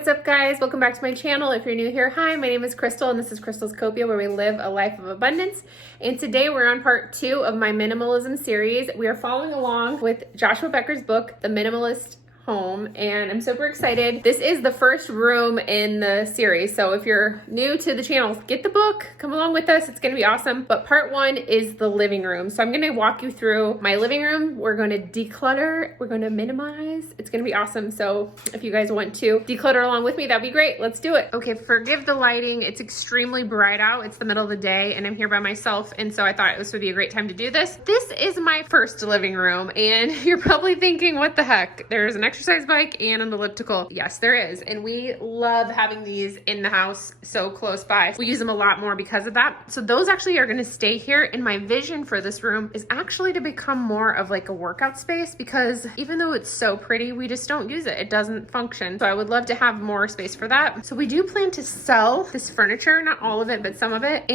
what's up guys? Welcome back to my channel. If you're new here, hi, my name is Crystal and this is Crystal's Copia, where we live a life of abundance. And today we're on part 2 of my minimalism series. We are following along with Joshua Becker's book, The Minimalist Home, and I'm super excited. This is the first room in the series, so if you're new to the channel, get the book, come along with us, it's gonna be awesome. But part 1 is the living room, so I'm gonna walk you through my living room. We're gonna declutter, we're gonna minimize, it's gonna be awesome. So if you guys want to declutter along with me, that'd be great. Let's do it. Okay, forgive the lighting, it's extremely bright out, it's the middle of the day and I'm here by myself, and so I thought this would be a great time to do this. This is my first living room, and you're probably thinking, what the heck? There's an exercise bike and an elliptical. Yes, there is. And we love having these in the house so close by. We use them a lot more because of that. So those actually are going to stay here. And my vision for this room is actually to become more of like a workout space, because even though it's so pretty, we just don't use it. It doesn't function. So I would love to have more space for that. So we do plan to sell this furniture, not all of it, but some of it.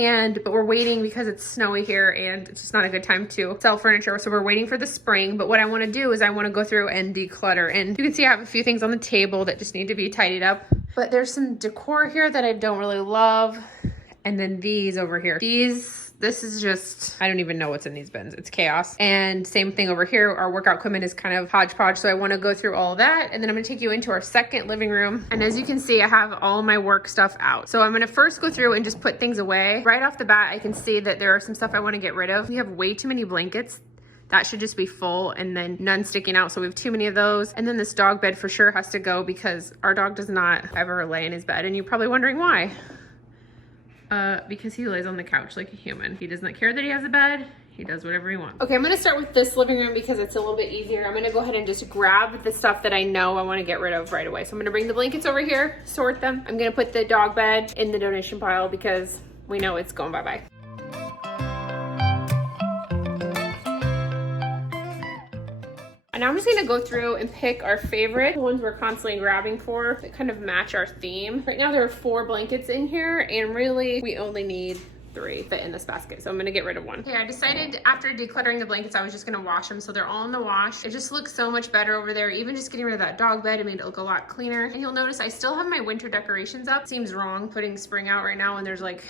But we're waiting because it's snowy here and it's just not a good time to sell furniture. So we're waiting for the spring. But what I want to do is I want to go through and declutter. And you can see I have a few things on the table that just need to be tidied up, but there's some decor here that I don't really love. And then these over here, this is just, I don't even know what's in these bins. It's chaos. And same thing over here. Our workout equipment is kind of hodgepodge. So I want to go through all that. And then I'm going to take you into our second living room. And as you can see, I have all my work stuff out. So I'm going to first go through and just put things away. Right off the bat, I can see that there are some stuff I want to get rid of. We have way too many blankets. That should just be full, and then none sticking out. So we have too many of those. And then this dog bed for sure has to go, because our dog does not ever lay in his bed. And you're probably wondering why. Because he lays on the couch like a human. He does not care that he has a bed. He does whatever he wants. Okay, I'm gonna start with this living room because it's a little bit easier. I'm gonna go ahead and just grab the stuff that I know I wanna get rid of right away. So I'm gonna bring the blankets over here, sort them. I'm gonna put the dog bed in the donation pile because we know it's going bye-bye. And now I'm just gonna go through and pick our favorite, the ones we're constantly grabbing for, that kind of match our theme. Right now there are 4 blankets in here, and really we only need 3 fit in this basket. So I'm gonna get rid of one. Okay, I decided after decluttering the blankets, I was just gonna wash them. So they're all in the wash. It just looks so much better over there. Even just getting rid of that dog bed, it made it look a lot cleaner. And you'll notice I still have my winter decorations up. Seems wrong putting spring out right now when there's like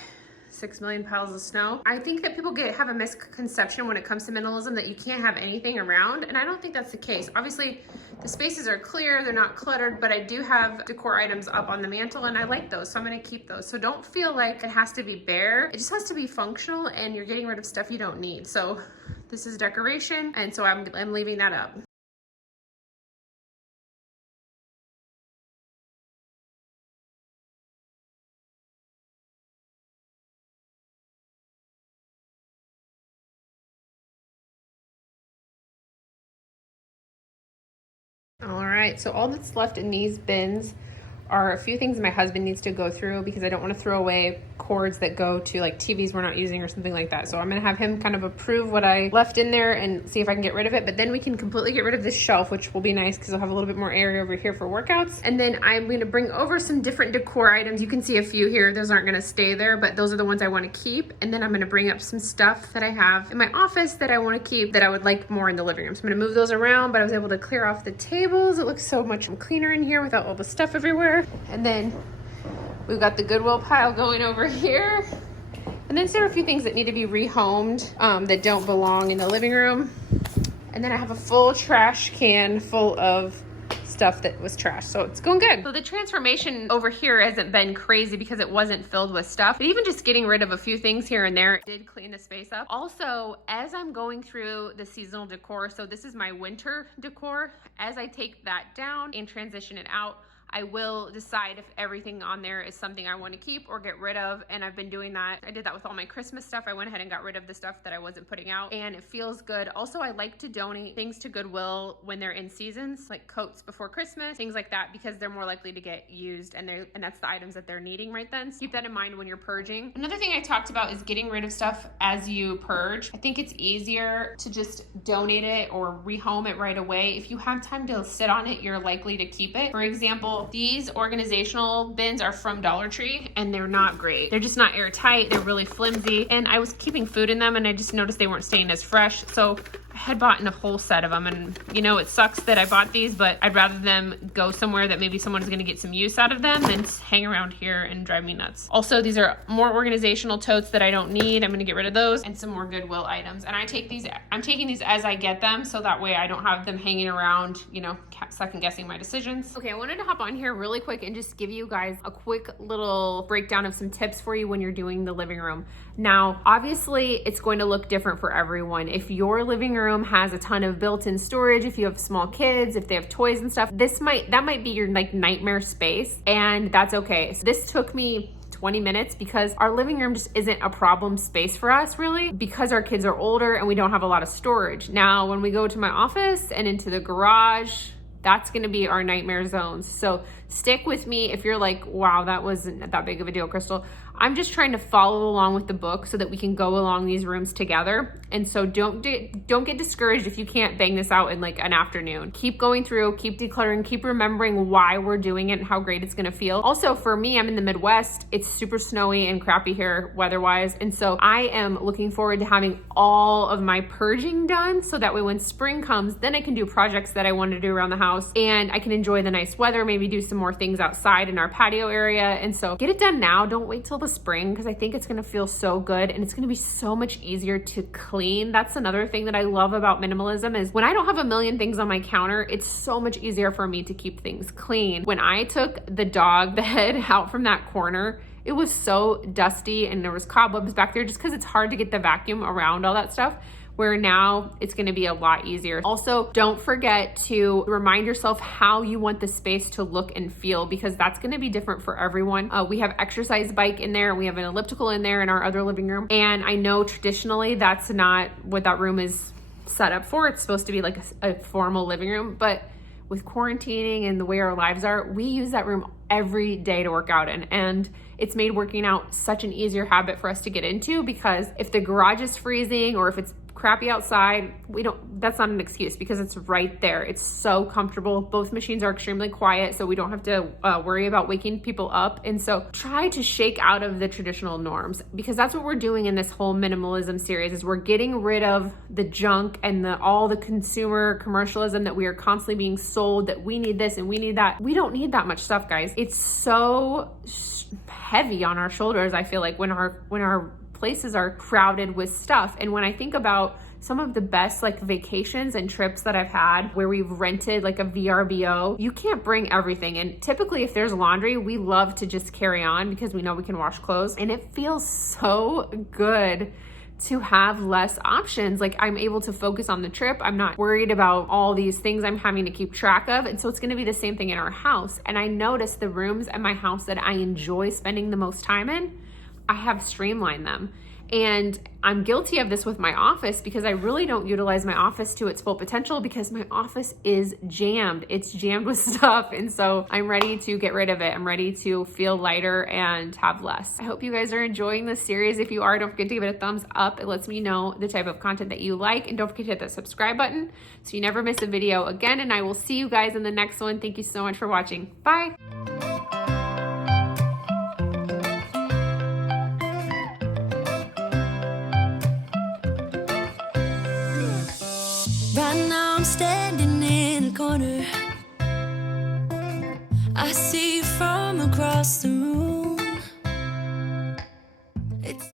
6 million piles of snow. I think that people have a misconception when it comes to minimalism that you can't have anything around, and I don't think that's the case. Obviously, the spaces are clear, they're not cluttered, but I do have decor items up on the mantle, and I like those, so I'm gonna keep those. So don't feel like it has to be bare. It just has to be functional, and you're getting rid of stuff you don't need. So this is decoration, and so I'm leaving that up. All right, so all that's left in these bins are a few things my husband needs to go through, because I don't want to throw away cords that go to like TVs we're not using or something like that. So I'm gonna have him kind of approve what I left in there and see if I can get rid of it. But then we can completely get rid of this shelf, which will be nice because I'll have a little bit more area over here for workouts. And then I'm gonna bring over some different decor items. You can see a few here. Those aren't gonna stay there, but those are the ones I want to keep. And then I'm gonna bring up some stuff that I have in my office that I want to keep that I would like more in the living room. So I'm gonna move those around, but I was able to clear off the tables. It looks so much cleaner in here without all the stuff everywhere. And then we've got the Goodwill pile going over here. And then there are a few things that need to be rehomed that don't belong in the living room. And then I have a full trash can full of stuff that was trash, so it's going good. So the transformation over here hasn't been crazy because it wasn't filled with stuff, but even just getting rid of a few things here and there did clean the space up. Also, as I'm going through the seasonal decor, so this is my winter decor, as I take that down and transition it out, I will decide if everything on there is something I want to keep or get rid of, and I've been doing that. I did that with all my Christmas stuff. I went ahead and got rid of the stuff that I wasn't putting out, and it feels good. Also, I like to donate things to Goodwill when they're in seasons, like coats before Christmas, things like that, because they're more likely to get used, and that's the items that they're needing right then. So keep that in mind when you're purging. Another thing I talked about is getting rid of stuff as you purge. I think it's easier to just donate it or rehome it right away. If you have time to sit on it, you're likely to keep it. For example, these organizational bins are from Dollar Tree, and they're not great. They're just not airtight. They're really flimsy, and I was keeping food in them, and I just noticed they weren't staying as fresh. So I had bought in a whole set of them, and you know, it sucks that I bought these, but I'd rather them go somewhere that maybe someone's gonna get some use out of them than hang around here and drive me nuts. Also, these are more organizational totes that I don't need. I'm gonna get rid of those, and some more Goodwill items. And I'm taking these as I get them, so that way I don't have them hanging around, you know, second guessing my decisions. Okay, I wanted to hop on here really quick and just give you guys a quick little breakdown of some tips for you when you're doing the living room. Now, obviously, it's going to look different for everyone. If your living room has a ton of built-in storage, if you have small kids, if they have toys and stuff, that might be your like nightmare space, and that's okay. So this took me 20 minutes because our living room just isn't a problem space for us really, because our kids are older and we don't have a lot of storage. Now, when we go to my office and into the garage, that's gonna be our nightmare zones. So stick with me if you're like, wow, that wasn't that big of a deal, Crystal. I'm just trying to follow along with the book so that we can go along these rooms together. And so don't get discouraged if you can't bang this out in like an afternoon. Keep going through, keep decluttering, keep remembering why we're doing it and how great it's gonna feel. Also for me, I'm in the Midwest. It's super snowy and crappy here weather-wise. And so I am looking forward to having all of my purging done so that way when spring comes, then I can do projects that I want to do around the house and I can enjoy the nice weather, maybe do some more things outside in our patio area. And so get it done now. Don't wait till the spring, because I think it's going to feel so good and it's going to be so much easier to clean. That's another thing that I love about minimalism is when I don't have a million things on my counter, it's so much easier for me to keep things clean. When I took the dog bed out from that corner, it was so dusty and there was cobwebs back there just because it's hard to get the vacuum around all that stuff, where now it's gonna be a lot easier. Also, don't forget to remind yourself how you want the space to look and feel, because that's gonna be different for everyone. We have exercise bike in there, we have an elliptical in there in our other living room. And I know traditionally that's not what that room is set up for. It's supposed to be like a formal living room, but with quarantining and the way our lives are, we use that room every day to work out in. And it's made working out such an easier habit for us to get into, because if the garage is freezing or if it's crappy outside, that's not an excuse because it's right there. It's so comfortable. Both machines are extremely quiet, so we don't have to worry about waking people up. And so try to shake out of the traditional norms, because that's what we're doing in this whole minimalism series is we're getting rid of the junk and all the consumer commercialism that we are constantly being sold that we need this and we need that. We don't need that much stuff, guys. It's so heavy on our shoulders, I feel like, when our places are crowded with stuff. And when I think about some of the best like vacations and trips that I've had where we've rented like a VRBO, you can't bring everything. And typically if there's laundry, we love to just carry on because we know we can wash clothes. And it feels so good to have less options. Like I'm able to focus on the trip. I'm not worried about all these things I'm having to keep track of. And so it's gonna be the same thing in our house. And I notice the rooms at my house that I enjoy spending the most time in, I have streamlined them. And I'm guilty of this with my office because I really don't utilize my office to its full potential because my office is jammed. It's jammed with stuff. And so I'm ready to get rid of it. I'm ready to feel lighter and have less. I hope you guys are enjoying this series. If you are, don't forget to give it a thumbs up. It lets me know the type of content that you like. And don't forget to hit that subscribe button so you never miss a video again. And I will see you guys in the next one. Thank you so much for watching. Bye. Right now I'm standing in the corner. I see